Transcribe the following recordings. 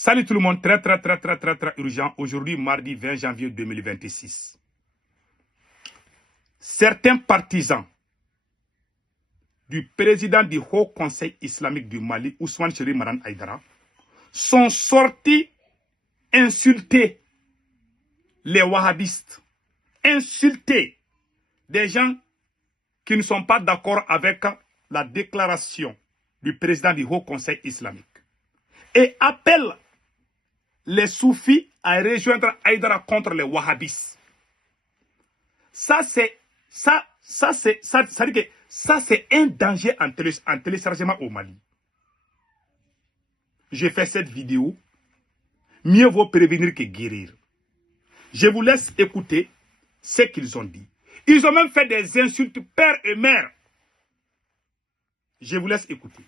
Salut tout le monde, très urgent. Aujourd'hui, mardi 20 janvier 2026. Certains partisans du président du Haut Conseil islamique du Mali, Ousmane Chérif Maran Aïdara, sont sortis insulter les wahhabistes, insulter des gens qui ne sont pas d'accord avec la déclaration du président du Haut Conseil islamique et appellent les soufis à rejoindre Aïdara contre les wahhabistes. Ça c'est un danger en téléchargement au Mali. J'ai fait cette vidéo. Mieux vaut prévenir que guérir. Je vous laisse écouter ce qu'ils ont dit. Ils ont même fait des insultes père et mère. Je vous laisse écouter.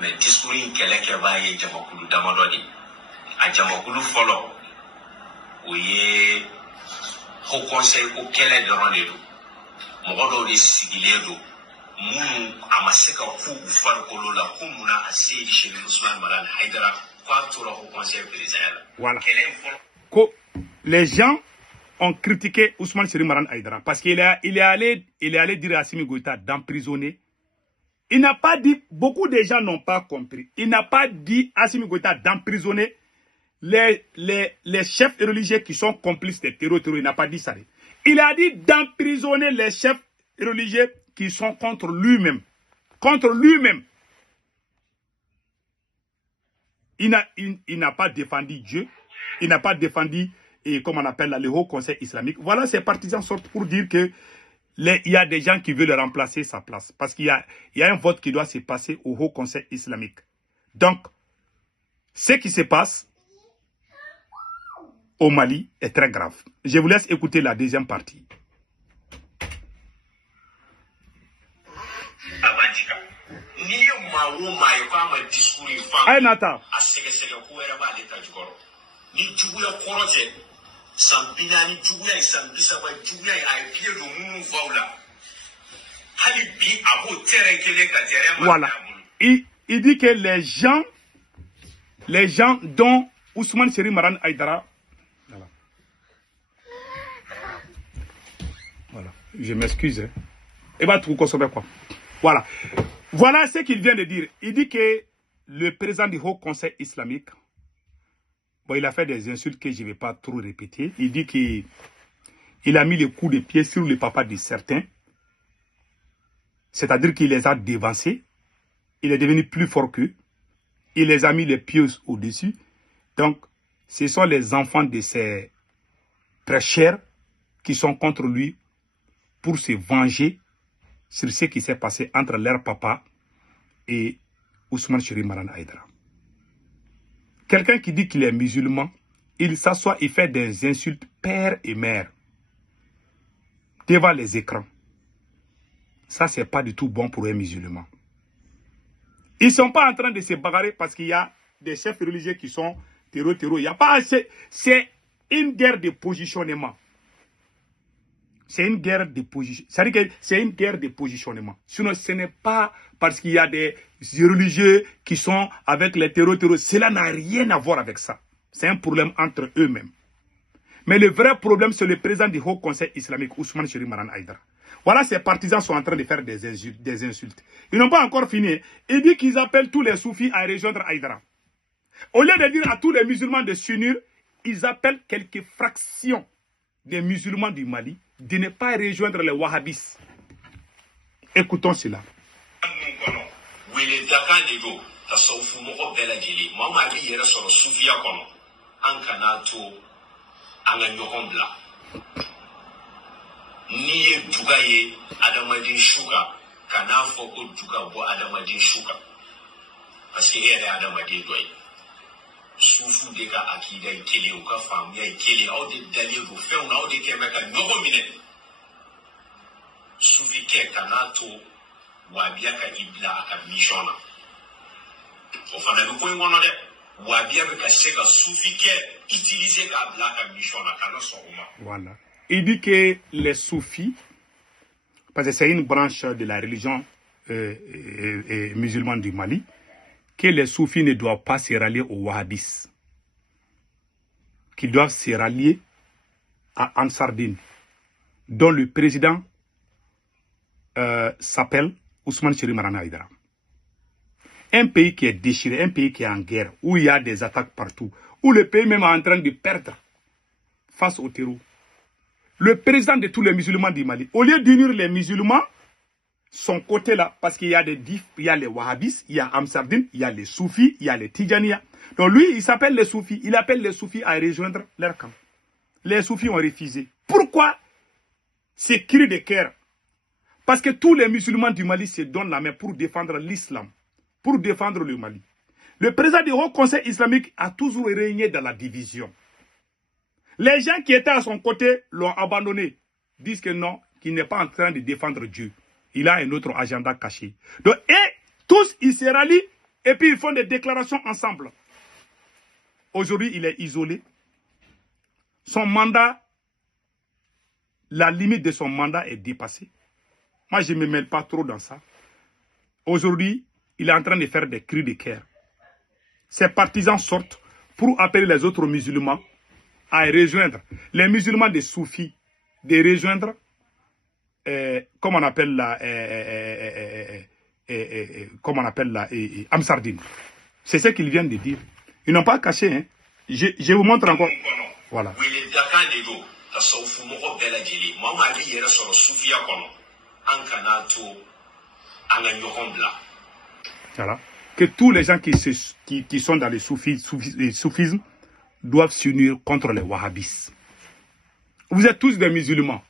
Mais discours keleke ba ye jamakulu damado di a jamakulu folo oye ko conseil ko kele doron de do mo do de sigile do mun amaseka ku farko la kumuna asiri Chérif Ousmane Maran Aïdara kwa tora ko conseil président. Voilà. Les gens ont critiqué Ousmane Chérif Maran Aïdara parce qu'il est allé dire à Assimi Goïta d'emprisonner. Il n'a pas dit, beaucoup de gens n'ont pas compris, il n'a pas dit à Assimi Goïta d'emprisonner les chefs religieux qui sont complices des terroristes. Il n'a pas dit ça. Il a dit d'emprisonner les chefs religieux qui sont contre lui-même. Contre lui-même. Il n'a pas défendu Dieu. Il n'a pas défendu, comme on appelle le Haut Conseil islamique. Voilà, ses partisans sortent pour dire que il y a des gens qui veulent remplacer sa place. Parce qu'il y a un vote qui doit se passer au Haut Conseil islamique. Donc, ce qui se passe au Mali est très grave. Je vous laisse écouter la deuxième partie. Nata. Voilà. Il dit que les gens dont Ousmane Chérif Maran Aïdara, voilà, je m'excuse. Et va tout consommer quoi. Voilà. Voilà ce qu'il vient de dire. Il dit que le président du Haut Conseil islamique, bon, il a fait des insultes que je ne vais pas trop répéter. Il dit qu'il a mis les coups de pied sur les papas de certains. C'est-à-dire qu'il les a dévancés. Il est devenu plus fort qu'eux. Il les a mis les pieds au-dessus. Donc, ce sont les enfants de ses très chers qui sont contre lui pour se venger sur ce qui s'est passé entre leur papa et Ousmane Chérif Maran Aïdara. Quelqu'un qui dit qu'il est musulman, il s'assoit et fait des insultes père et mère devant les écrans. Ça, c'est pas du tout bon pour un musulman. Ils ne sont pas en train de se bagarrer parce qu'il y a des chefs religieux qui sont terreau. Il y a pas assez. C'est une guerre de positionnement. C'est une guerre de positionnement. C'est-à-dire que c'est une guerre de positionnement. Sinon, ce n'est pas parce qu'il y a des religieux qui sont avec les terreaux. Cela n'a rien à voir avec ça. C'est un problème entre eux-mêmes. Mais le vrai problème, c'est le président du Haut Conseil islamique, Ousmane Chérif Maran Aïdara. Voilà, ses partisans sont en train de faire des insultes. Ils n'ont pas encore fini. Ils disent qu'ils appellent tous les soufis à rejoindre Aïdara. Au lieu de dire à tous les musulmans de s'unir, ils appellent quelques fractions des musulmans du Mali de ne pas rejoindre les wahhabistes. Écoutons cela. Niye duga ye adamadin shuka kana foko duga bo adamadin shuka parce que yere adamadin doy sufu de ka akida kele o ka famia kele au de dalie do fe on au de kemeka nogo mine sufi ke kana to wabia ka ibla aka mishona o fana ko ngono de wabia ka seka sufi ke utiliser ka bla ka mishona kana so uma. Voilà. Il dit que les soufis, parce que c'est une branche de la religion musulmane du Mali, que les soufis ne doivent pas se rallier aux wahhabis, qu'ils doivent se rallier à Ansar Dine, dont le président s'appelle Ousmane Chérif Marana Aïdara. Un pays qui est déchiré, un pays qui est en guerre, où il y a des attaques partout, où le pays même est en train de perdre face au terreau. Le président de tous les musulmans du Mali, au lieu d'unir les musulmans, son côté là, parce qu'il y a des dif, il y a les wahhabis, il y a Amsardine, il y a les soufis, il y a les Tidjaniya. Donc lui, il s'appelle les soufis, il appelle les soufis à rejoindre leur camp. Les soufis ont refusé. Pourquoi ces cris de cœur? Parce que tous les musulmans du Mali se donnent la main pour défendre l'islam, pour défendre le Mali. Le président du Haut Conseil islamique a toujours régné dans la division. Les gens qui étaient à son côté l'ont abandonné, disent que non, qu'il n'est pas en train de défendre Dieu. Il a un autre agenda caché. Donc, et tous, ils se rallient et puis ils font des déclarations ensemble. Aujourd'hui, il est isolé. Son mandat, la limite de son mandat est dépassée. Moi, je ne me mêle pas trop dans ça. Aujourd'hui, il est en train de faire des cris de cœur. Ses partisans sortent pour appeler les autres musulmans à rejoindre. Les musulmans des soufis, de rejoindre, comment on appelle la, Amsardine. C'est ce qu'ils viennent de dire. Ils n'ont pas caché. Hein. Je vous montre encore. Voilà. Voilà. Que tous les gens qui sont dans le soufisme doivent s'unir contre les wahhabis. Vous êtes tous des musulmans.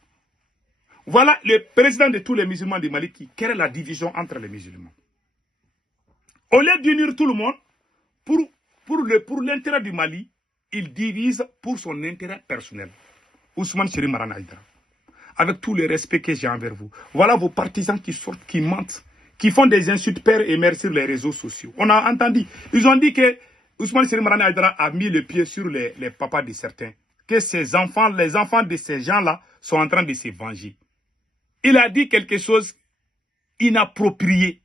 Voilà le président de tous les musulmans du Mali qui crée la division entre les musulmans. Au lieu d'unir tout le monde, pour l'intérêt du Mali, il divise pour son intérêt personnel. Ousmane Chérif Marana Aïdara. Avec tout le respect que j'ai envers vous. Voilà vos partisans qui sortent, qui mentent, qui font des insultes père et mère sur les réseaux sociaux. On a entendu. Ils ont dit que Ousmane Chérif Marana Aïdara a mis le pied sur les papas de certains. Que ses enfants, les enfants de ces gens-là sont en train de se venger. Il a dit quelque chose inapproprié.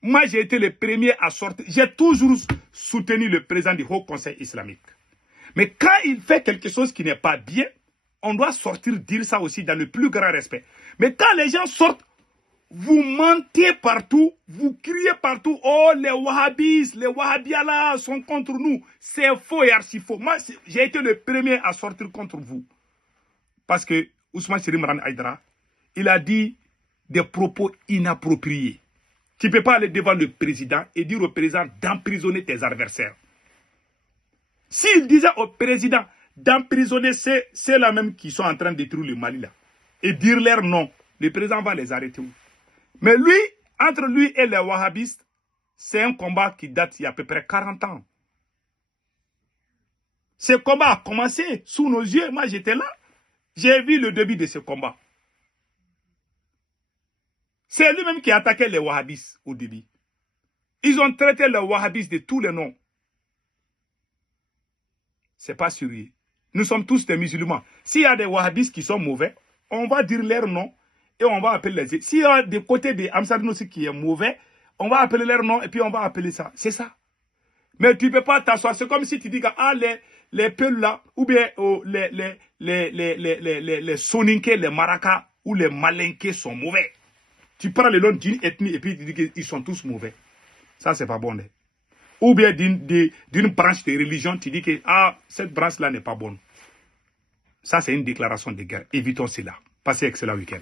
Moi, j'ai été le premier à sortir. J'ai toujours soutenu le président du Haut Conseil islamique. Mais quand il fait quelque chose qui n'est pas bien, on doit sortir dire ça aussi dans le plus grand respect. Mais quand les gens sortent, vous mentez partout, vous criez partout, oh les wahhabis, les wahhabialas sont contre nous. C'est faux et archi faux. Moi, j'ai été le premier à sortir contre vous. Parce que Ousmane Chérif Marana Aïdara, il a dit des propos inappropriés. Tu ne peux pas aller devant le président et dire au président d'emprisonner tes adversaires. S'il disait au président d'emprisonner ceux-là même qui sont en train de détruire le Mali là, et dire leur nom, le président va les arrêter. Mais lui, entre lui et les wahhabistes, c'est un combat qui date il y a à peu près 40 ans. Ce combat a commencé sous nos yeux. Moi, j'étais là. J'ai vu le début de ce combat. C'est lui-même qui attaquait les wahhabis au début. Ils ont traité les wahhabis de tous les noms. C'est pas sérieux. Nous sommes tous des musulmans. S'il y a des wahhabis qui sont mauvais, on va dire leur nom et on va appeler les... S'il y a des côtés de Amsardine aussi qui est mauvais, on va appeler leur nom et puis on va appeler ça. C'est ça. Mais tu ne peux pas t'asseoir. C'est comme si tu dis que ah, les peuls là, ou bien oh, les soninké, les maracas ou les malinqués sont mauvais. Tu prends le nom d'une ethnie et puis tu dis qu'ils sont tous mauvais. Ça, c'est pas bon. Né? Ou bien d'une branche de religion, tu dis que ah, cette branche-là n'est pas bonne. Ça, c'est une déclaration de guerre. Évitons cela. Passez un excellent week-end.